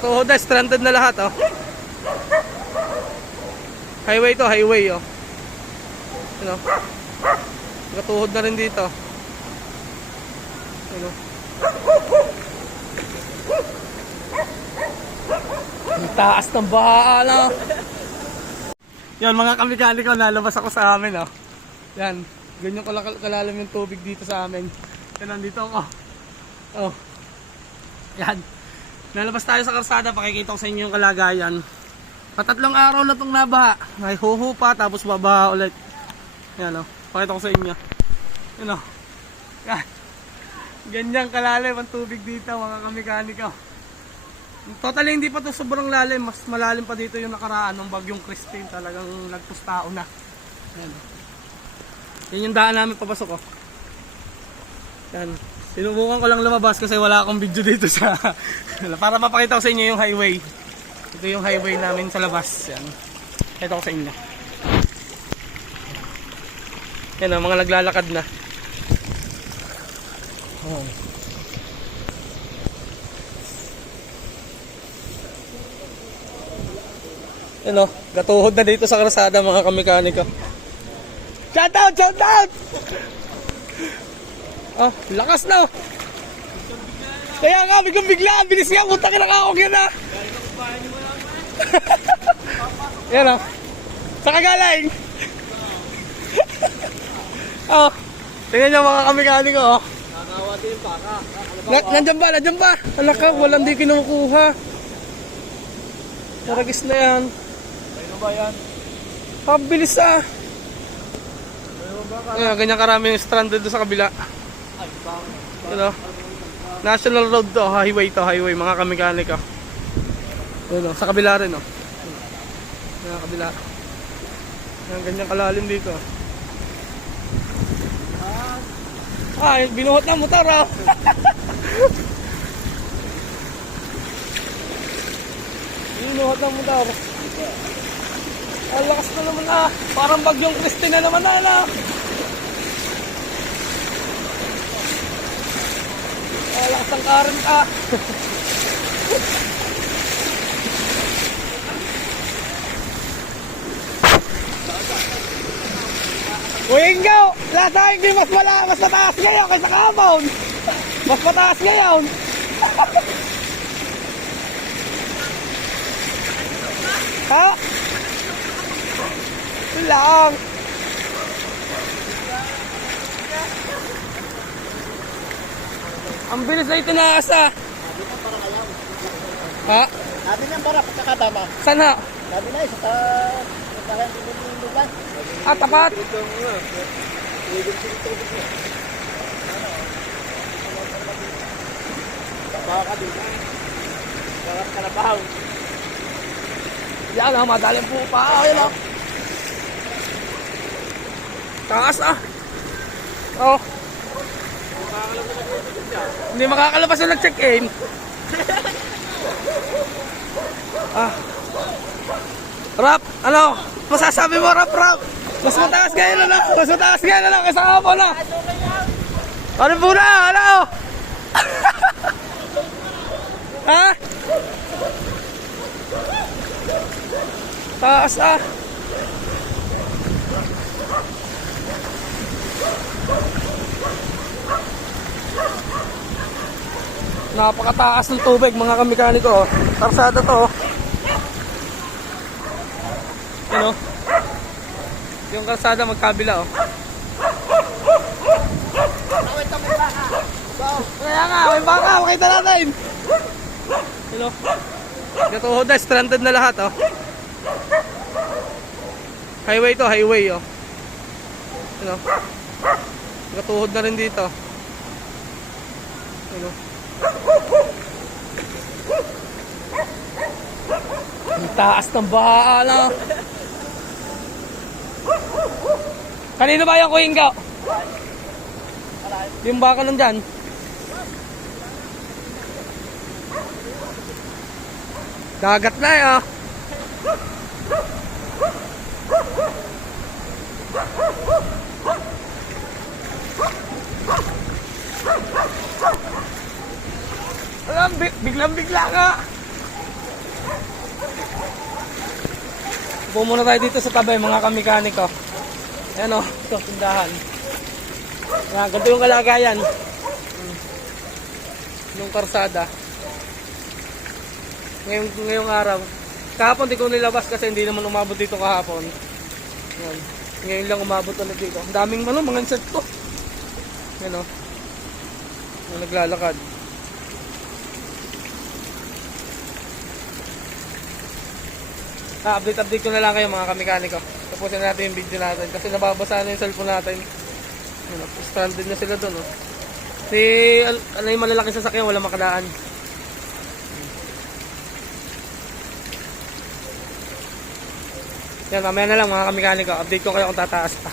Tuhod na, stranded na lahat, oh. Highway to, highway, oh. Ano? Nakatuhod na rin dito. Ano? Ang taas ng baha, ano? Yan, mga kamekaniko, nalabas ako sa amin, oh. Yan, ganyan kalalim yung tubig dito sa amin. Yan, nandito ako. Oh. Yan. Nalabas tayo sa kalsada, pakikita ko sa inyo yung kalagayan. Patatlong araw na itong nabaha. May huhupa, tapos babaha ulit. Yan, o. Pakita ko sa inyo. Yan, o. Yan. Ganyan kalalim ang tubig dito, mga kamekaniko. Totally hindi pa to sobrang lalim. Mas malalim pa dito yung nakaraan ng bagyong Christine. Talagang nagpustao na. Yan. Yan yung daan namin papasok, o. Yan. Sinubukan ko lang lumabas kasi wala akong video dito sa para mapakita ko sa inyo yung highway. Ito yung highway namin sa labas. Yan. Ito ko sa inyo. Yan ang mga naglalakad na. Oh. Yan o, gatuhod na dito sa kalsada mga kamekaniko. Shout out! Shout out! Oh, lakas na. Kaya nga, biglang bigla. Bilis nga, punta kinakakog yan na. Yan o. Sa kagaling. Oh, tingnan nyo mga kamekaniko, oh. Nakakawati yung baka. Nandiyan ba? Nandiyan ba? Alaka, walang di kinukuha. Naragis na yan. Ayun ba yan? Pabilis ah. Ayun ba ka? Ayan, ganyan karaming stranded doon sa kabila. Ay, baka. Ano? National road to, highway to, highway mga kamekaniko. Ano, sa kabila rin, oh. Sa kabila. Ayan, ganyan kalalim dito. Ay, binuhot na motor, oh. Binuhot na motor. Ang lakas na naman ah. Parang bagyong Christine na naman na. Ang lakas ng current ah. Uwingaw! Lahat tayo hindi mas mataas ngayon kaysa kahapon. Mas mataas ngayon. Ha? Lang. Ang bilis na itinaas ah. Ha? Sabi niyan para pagkakatama. Saan ha? Sabi na isa sa pagkakayan ng lupan. Ah, tapat. Baka dito. Baka kalabaw. Yan ah, madaling po pa. Ayun ah. Taas ah. Oh. Hindi makakalabas na nag-check-in. Ah. Rap, ano? Masasabi mo rap? Mas mataas ngayon na. Mas mataas ngayon na kaysa kahapon na. Ano po na? Ano? Ha? Taas ah. Napakataas ng tubig mga kamekaniko. Karsada to. Ano? Yung kalsada magkabila oh. Kaya nga, may baka, makita natin. Ano? Gatuhod na, stranded na lahat oh. Highway to, highway oh. Ano? Gatuhod na rin dito. Ano? Ang taas ng baha, ano? Kanino ba yung kuhingaw? Yung baka nandyan. Dagat na eh, oh. Alam, biglang-bigla ka. Upo muna tayo dito sa tabi, mga kamekaniko. Ayan o, ito, tindahan. Ayan, ganito yung kalagayan. Yung karsada. Ngayong araw. Kahapon di ko nilabas kasi hindi naman umabot dito kahapon. Ayan. Ngayon lang umabot ulit dito. Ang daming mga insert ko. Ayan o. Yung naglalakad. Update ko na lang kayo mga kamekaniko. Tapusin natin yung video natin kasi nababasa na yung cellphone natin. Ano, stranded na sila doon. Oh. Ano yung malalaking sasakyan, wala makadaan. Yan, mamaya na lang mga kamekaniko. Update ko kayo kung tataas pa.